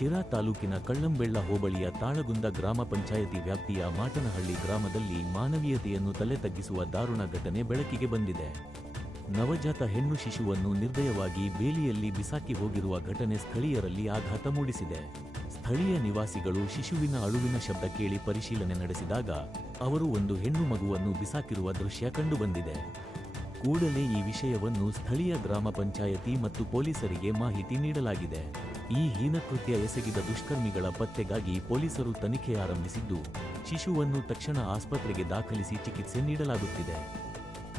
ಶಿರಾ ತಾಲೂಕಿನ ಕಳ್ಳಂಬೆಳ್ಳ ಹೋಬಳಿಯ ತಾಳಗುಂದ ಗ್ರಾಮ ಪಂಚಾಯತಿ ವ್ಯಾಪ್ತಿಯ ಮಾಟನಹಳ್ಳಿ ಗ್ರಾಮದಲ್ಲಿ ಮಾನವೀಯತೆಯನ್ನು ತಲೆ ತಗ್ಗಿಸುವ ದಾರುಣ ಘಟನೆ ಬೆಳಕಿಗೆ ಬಂದಿದೆ. ನವಜಾತ ಹೆಣ್ಣು ಶಿಶುವನ್ನು ನಿರ್ದಯವಾಗಿ ಬೇಲಿಯಲ್ಲಿ ಬಿಸಾಕಿ ಹೋಗಿರುವ ಘಟನೆ ಸ್ಥಳೀಯರಲ್ಲಿ ಆಘಾತ ಮೂಡಿಸಿದೆ. ಸ್ಥಳೀಯ ನಿವಾಸಿಗಳು ಶಿಶುವಿನ ಅಳುವಿನ ಶಬ್ದ ಕೇಳಿ ಪರಿಶೀಲನೆ ನಡೆಸಿದಾಗ ಅವರು ಒಂದು ಹೆಣ್ಣು ಮಗುವನ್ನು ಬಿಸಾಕಿರುವ ದೃಶ್ಯ ಕಂಡುಬಂದಿದೆ. ಕೂಡಲೇ ಈ ವಿಷಯವನ್ನು ಸ್ಥಳೀಯ ಗ್ರಾಮ ಪಂಚಾಯತಿ ಮತ್ತು ಪೊಲೀಸರಿಗೆ ಮಾಹಿತಿ ನೀಡಲಾಗಿದೆ. ಈ ಹೀನಕೃತ್ಯ ಎಸಗಿದ ದುಷ್ಕರ್ಮಿಗಳ ಪತ್ತೆಗಾಗಿ ಪೊಲೀಸರು ತನಿಖೆ ಆರಂಭಿಸಿದ್ದು, ಶಿಶುವನ್ನು ತಕ್ಷಣ ಆಸ್ಪತ್ರೆಗೆ ದಾಖಲಿಸಿ ಚಿಕಿತ್ಸೆ ನೀಡಲಾಗುತ್ತಿದೆ.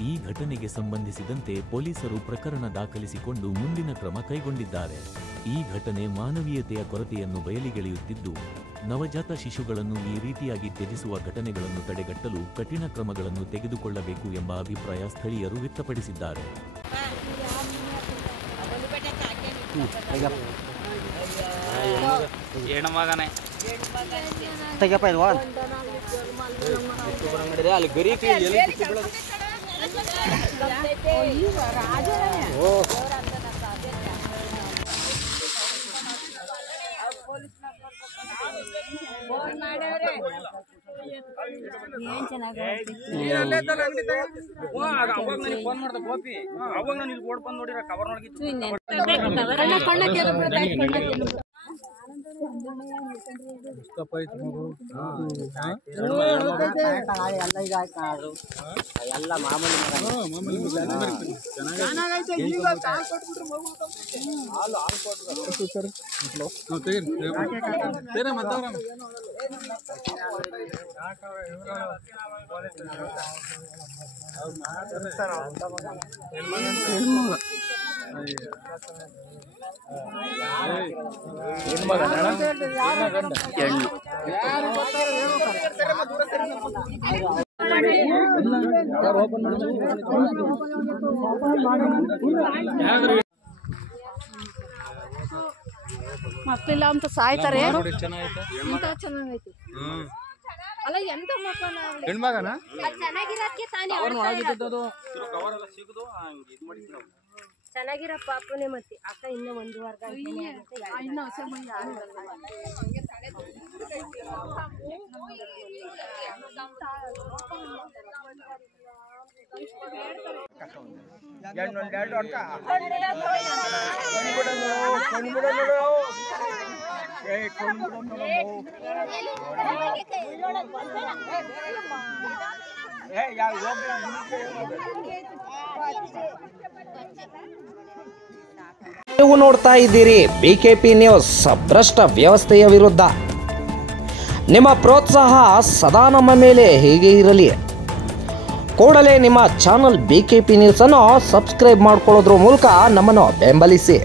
ಈ ಘಟನೆಗೆ ಸಂಬಂಧಿಸಿದಂತೆ ಪೊಲೀಸರು ಪ್ರಕರಣ ದಾಖಲಿಸಿಕೊಂಡು ಮುಂದಿನ ಕ್ರಮ ಕೈಗೊಂಡಿದ್ದಾರೆ. ಈ ಘಟನೆ ಮಾನವೀಯತೆಯ ಕೊರತೆಯನ್ನು ಬಯಲಿಗೆಳೆಯುತ್ತಿದ್ದು, ನವಜಾತ ಶಿಶುಗಳನ್ನು ಈ ರೀತಿಯಾಗಿ ತ್ಯಜಿಸುವ ಘಟನೆಗಳನ್ನು ತಡೆಗಟ್ಟಲು ಕಠಿಣ ಕ್ರಮಗಳನ್ನು ತೆಗೆದುಕೊಳ್ಳಬೇಕು ಎಂಬ ಅಭಿಪ್ರಾಯ ಸ್ಥಳೀಯರು ವ್ಯಕ್ತಪಡಿಸಿದ್ದಾರೆ. ಎಲ್ಲ ಮಾಮೂಲಿ ಮಕ್ಕಳಿಲ್ಲ ಅಂತ ಸಾಯ್ತಾರೆ. ಚೆನ್ನಾಗೈತಿ ಅಲ್ಲ ಎಂತ ಹೆಣ್ಮಗನ ಚೆನ್ನಾಗಿರೋ ಪಾಪನೇ ಮತ್ತೆ ಅಕ್ಕ ಇನ್ನ ಒಂದು ವರ್ಗ ನೀವು ನೋಡ್ತಾ ಇದ್ದೀರಿ ಬಿಕೆಪಿ ನ್ಯೂಸ್. ಭ್ರಷ್ಟ ವ್ಯವಸ್ಥೆಯ ವಿರುದ್ಧ ನಿಮ್ಮ ಪ್ರೋತ್ಸಾಹ ಸದಾ ನಮ್ಮ ಮೇಲೆ ಹೀಗೆ ಇರಲಿ. ಕೂಡಲೇ ನಿಮ್ಮ ಚಾನಲ್ ಬಿಕೆಪಿ ನ್ಯೂಸ್ ಅನ್ನು ಸಬ್ಸ್ಕ್ರೈಬ್ ಮಾಡಿಕೊಳ್ಳೋದ್ರ ಮೂಲಕ ನಮ್ಮನ್ನು ಬೆಂಬಲಿಸಿ.